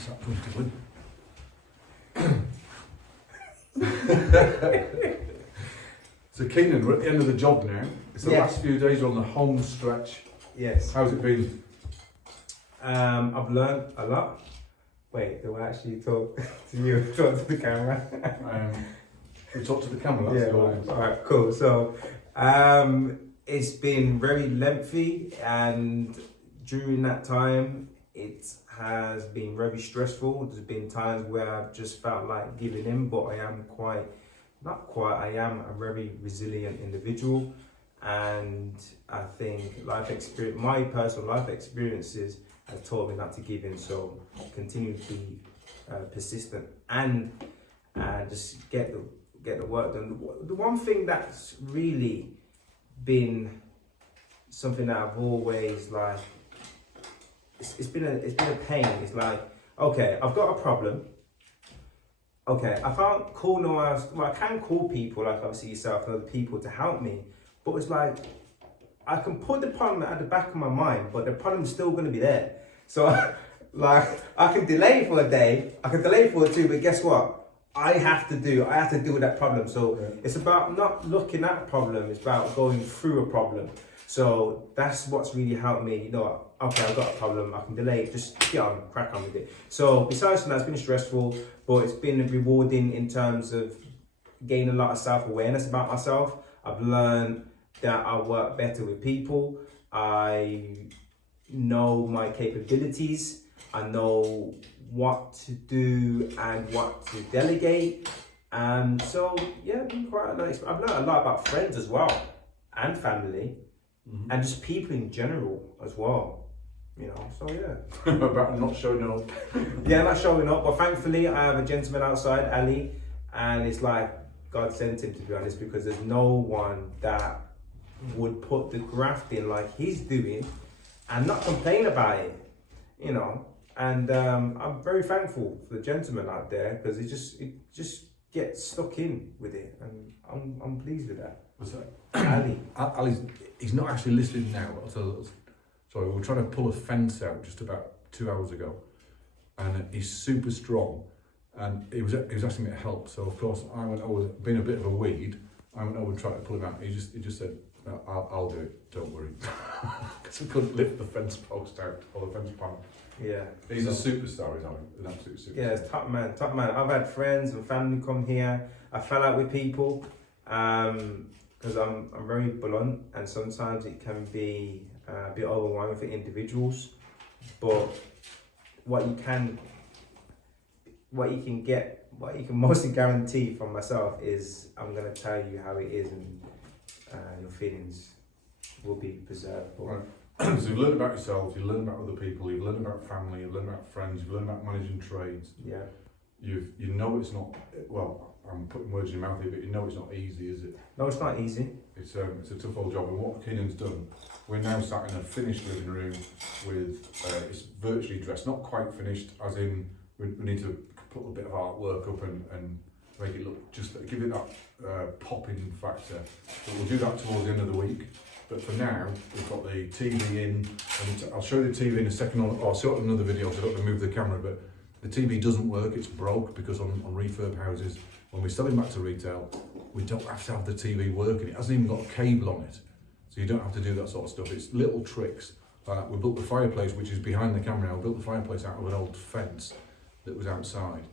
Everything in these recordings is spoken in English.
What's that going to win? So Kenan, we're at the end of the job now. It's the last few days, we're on the home stretch. Yes. How's it been? I've learned a lot. Wait, do I actually talk to you? Talk to the camera? We talk to the camera. That's All right, cool. So, it's been very lengthy, and during that time, it has been very stressful. There's been times where I've just felt like giving in, but I am I am a very resilient individual, and I think my personal life experiences have taught me not to give in. So continue to be persistent and just get the work done. The one thing that's really been something that I've always it's been a pain. It's like, okay, I've got a problem. Okay, I can't call no one else. Well, I can call people, like obviously yourself and other people, to help me. But it's like, I can put the problem at the back of my mind, but the problem's still going to be there. So, like, I can delay for a day, I can delay for 2, but guess what? I have to deal with that problem. So It's about not looking at a problem, it's about going through a problem. So that's what's really helped me. You know, okay, I've got a problem, I can delay it, just crack on with it. So besides that, it's been stressful, but it's been rewarding in terms of gaining a lot of self-awareness about myself. I've learned that I work better with people. I know my capabilities. I know what to do and what to delegate. So yeah, been quite a nice. I've learned a lot about friends as well, and family, and just people in general as well. You know, so yeah. About not showing up. Yeah, not showing up. But thankfully, I have a gentleman outside, Ali, and it's like God sent him, to be honest, because there's no one that would put the graft in like he's doing and not complain about it. You know. And I'm very thankful for the gentleman out there, because it just gets stuck in with it, and I'm pleased with that. What's that? Ali. He's not actually listening now. Sorry, we were trying to pull a fence out just about 2 hours ago, and he's super strong, and he was asking me to help. So of course I went over, being a bit of a weed, I went over and tried to pull him out. He just said, no, I'll do it. Don't worry, because I couldn't lift the fence post out or the fence panel. Yeah, he's a superstar. He's an absolute superstar. Yeah, it's top man. I've had friends and family come here. I fell out with people because I'm very blunt, and sometimes it can be a bit overwhelming for individuals. But what you can mostly guarantee from myself is I'm gonna tell you how it is, and your feelings will be preserved. Right. So you've learned about yourself, you've learned about other people, you've learned about family, you've learned about friends, you've learned about managing trades. Yeah. You know it's not, well, I'm putting words in your mouth here, but you know it's not easy, is it? No, it's not easy. It's a tough old job, and what Kenan's done, we're now sat in a finished living room with, it's virtually dressed, not quite finished, as in we need to put a bit of artwork up and make it look, just give it that popping factor. But we'll do that towards the end of the week. But for now, we've got the TV in, and I'll show you the TV in a second. I'll show it in another video, so I don't have to move the camera, but the TV doesn't work, it's broke, because on refurb houses, when we're selling back to retail, we don't have to have the TV working. It hasn't even got a cable on it, so you don't have to do that sort of stuff. It's little tricks. We built the fireplace, which is behind the camera now. We built the fireplace out of an old fence that was outside.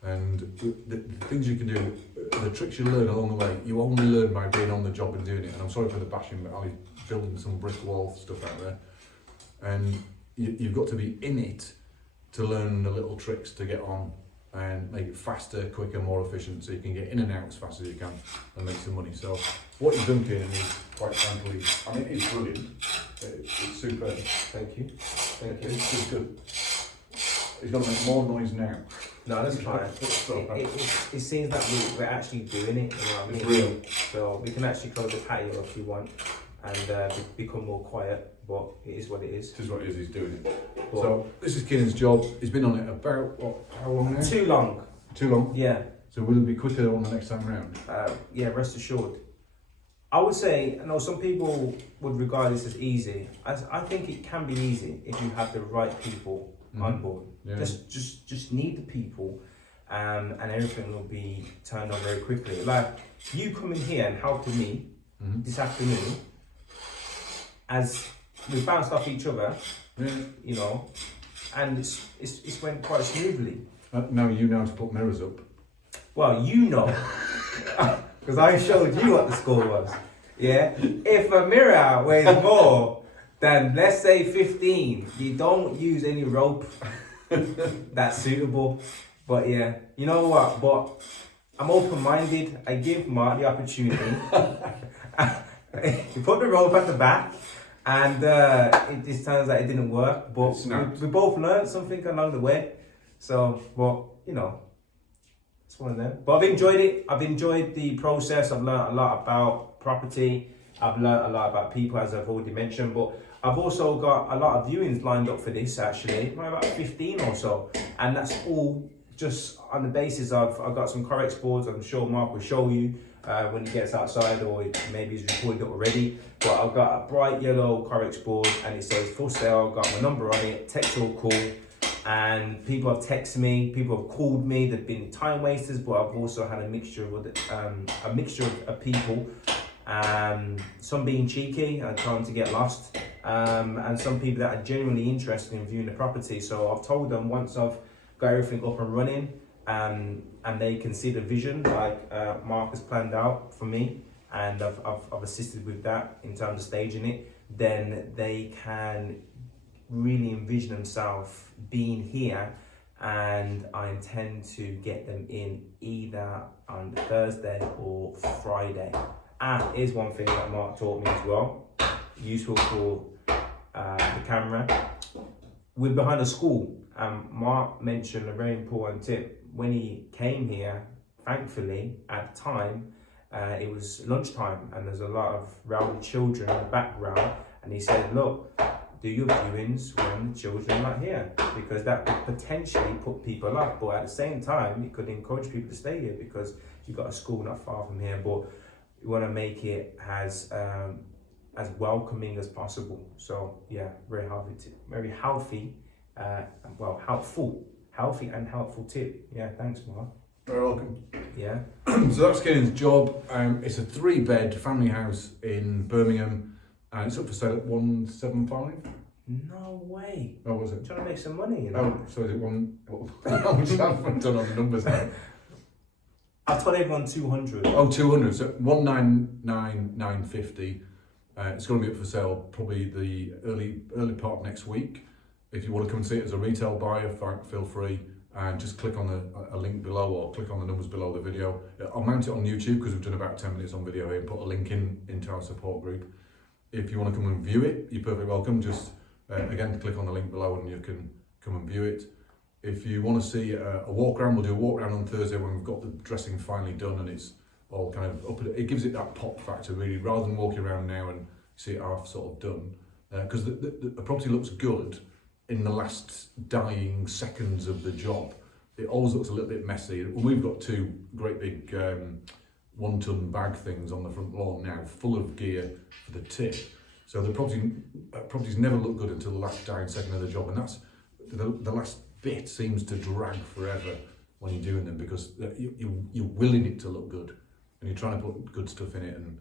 And the things you can do, the tricks you learn along the way, you only learn by being on the job and doing it. And I'm sorry for the bashing, but I'm building some brick wall stuff out there. And you've got to be in it to learn the little tricks to get on and make it faster, quicker, more efficient, so you can get in and out as fast as you can and make some money. So what you've done, Kenan, is quite frankly, I mean, it's brilliant. It's superb. Thank you. It's good. He's going to make more noise now. No, that's fine. It seems that we're actually doing it, you know what I mean? It's real. So we can actually close the patio if you want and become more quiet, but it is what it is. This is what it is, he's doing it. But so this is Kenan's job. He's been on it about, what, how long now? Too long. Too long? Yeah. So will it be quicker on the next time round? Yeah, rest assured. I would say, I know some people would regard this as easy. I think it can be easy if you have the right people on board. Yeah. Just need the people, and everything will be turned on very quickly. Like you coming here and helping me this afternoon, as we bounced off each other, you know, and it's went quite smoothly. Now you know to put mirrors up. Well, you know, because I showed you what the score was. Yeah, if a mirror weighs more than, let's say, 15, you don't use any rope that's suitable. But yeah, you know what? But I'm open-minded. I give Mark the opportunity. He put the rope at the back, and it just turns out it didn't work. But we both learned something along the way. So, but you know, it's one of them. But I've enjoyed it. I've enjoyed the process. I've learned a lot about property. I've learned a lot about people, as I've already mentioned. But I've also got a lot of viewings lined up for this, actually, about 15 or so, and that's all just on the basis of I've got some Corex boards. I'm sure Mark will show you when he gets outside, or maybe he's recorded it already. But I've got a bright yellow Corex board, and it says for sale. I've got my number on it. Text or call. And people have texted me, people have called me. They've been time wasters, but I've also had a mixture of people. Some being cheeky and trying to get lost, and some people that are genuinely interested in viewing the property. So I've told them once I've got everything up and running, and they can see the vision like Mark has planned out for me, and I've assisted with that in terms of staging it, then they can really envision themselves being here, and I intend to get them in either on Thursday or Friday. And here's one thing that Mark taught me as well, useful for the camera. We're behind a school, and Mark mentioned a very important tip. When he came here, thankfully, at the time, it was lunchtime, and there's a lot of rowdy children in the background, and he said, look, do your viewings when the children are not here, because that could potentially put people off, but at the same time, it could encourage people to stay here because you've got a school not far from here. But we want to make it as welcoming as possible. So yeah, very healthy, healthy and helpful tip. Yeah, thanks, Mark. Very welcome. Yeah. So that's Kenan's job. It's a 3-bed family house in Birmingham, and it's up for sale at 175. No way. Oh, was it? I'm trying to make some money, you know. Oh, so is it one? How much have I done on the numbers now? I told everyone 200. Oh, 200. So 199,950. It's going to be up for sale probably the early part of next week. If you want to come and see it as a retail buyer, feel free, and just click on a link below, or click on the numbers below the video. I'll mount it on YouTube because we've done about 10 minutes on video here, and put a link into our support group. If you want to come and view it, you're perfectly welcome. Just again, click on the link below and you can come and view it. If you want to see a walk around, we'll do a walk around on Thursday when we've got the dressing finally done and it's all kind of up. It gives it that pop factor really, rather than walking around now and see it half sort of done. Because the property looks good in the last dying seconds of the job. It always looks a little bit messy. We've got 2 great big 1-ton bag things on the front lawn now, full of gear for the tip. So the properties never look good until the last dying second of the job, and that's the last bit seems to drag forever when you're doing them, because you're willing it to look good, and you're trying to put good stuff in it and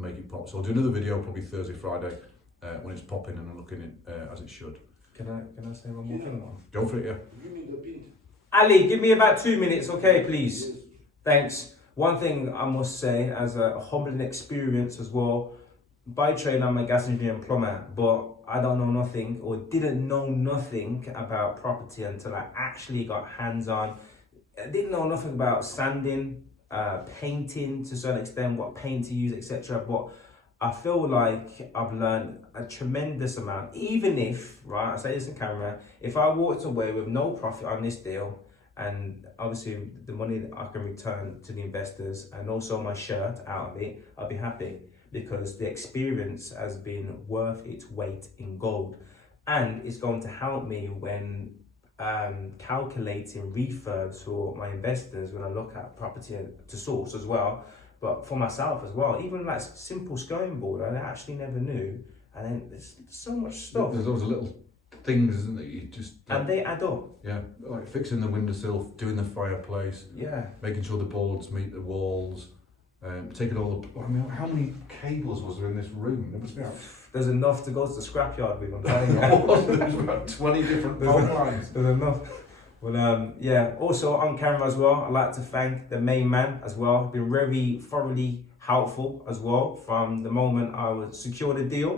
make it pop. So I'll do another video probably Thursday, Friday when it's popping and looking it as it should. Can I say one more thing? Go for it, yeah. Ali, give me about 2 minutes, okay, please. Thanks. One thing I must say, as a humbling experience as well, by trade I'm a gas engineer and plumber, but I don't know nothing, or didn't know nothing about property until I actually got hands-on. I didn't know nothing about sanding, painting to a certain extent, what paint to use, etc. But I feel like I've learned a tremendous amount, even if, right, I say this in camera, if I walked away with no profit on this deal, and obviously the money that I can return to the investors and also my shirt out of it, I'll be happy, because the experience has been worth its weight in gold, and it's going to help me when calculating refurbs for my investors when I look at property to source as well, but for myself as well. Even like simple skirting board, I actually never knew, and then there's so much stuff. There's always a little things, isn't it? You just And they add up. yeah, like fixing the windowsill, doing the fireplace, Yeah. making sure the boards meet the walls, taking all the. I mean, how many cables was there in this room? There must be. There's enough to go to the scrapyard with. I'm telling you. There's about 20 different phone lines. There's enough. Well, yeah. Also on camera as well, I'd like to thank the main man as well. Been very thoroughly helpful as well from the moment I would secure the deal,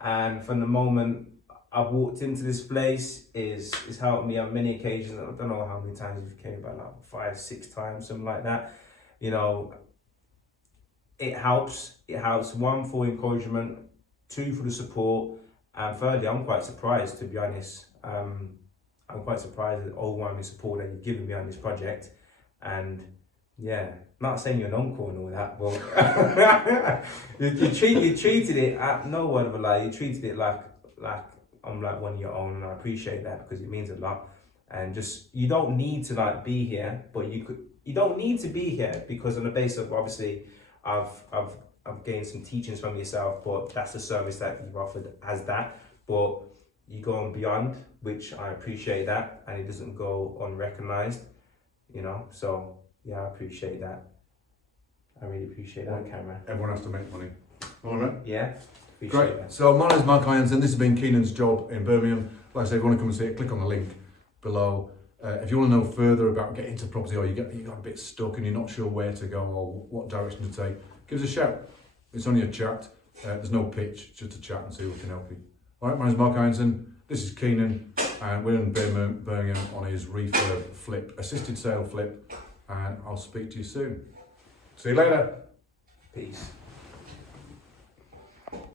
and from the moment I've walked into this place is helped me on many occasions. I don't know how many times you've came, about like 5-6 times, something like that. You know, it helps. It helps, one, for encouragement, two, for the support, and thirdly, I'm quite surprised, to be honest. I'm quite surprised at the overwhelming support that you've given me on this project. And yeah, not saying you're an uncle and all that, but you treated it, no word of a lie, you treated it like I'm like one of your own, and I appreciate that because it means a lot. And just, you don't need to like be here, but you don't need to be here, because on the basis of, obviously, I've gained some teachings from yourself, but that's the service that you've offered as that. But you go on beyond, which I appreciate that, and it doesn't go unrecognized, you know. So yeah, I appreciate that. I really appreciate that, Cameron. Everyone has to make money. All right. Yeah. Great. That. So my name is Mark Irons, and this has been Kenan's job in Birmingham. Like I say, if you want to come and see it, click on the link below. If you want to know further about getting into property, or you got a bit stuck and you're not sure where to go or what direction to take, give us a shout. It's only a chat. There's no pitch, it's just a chat and see if we can help you. All right, my name is Mark Irons, this is Kenan, and we're in Birmingham on his refurb flip, assisted sale flip, and I'll speak to you soon. See you later. Peace.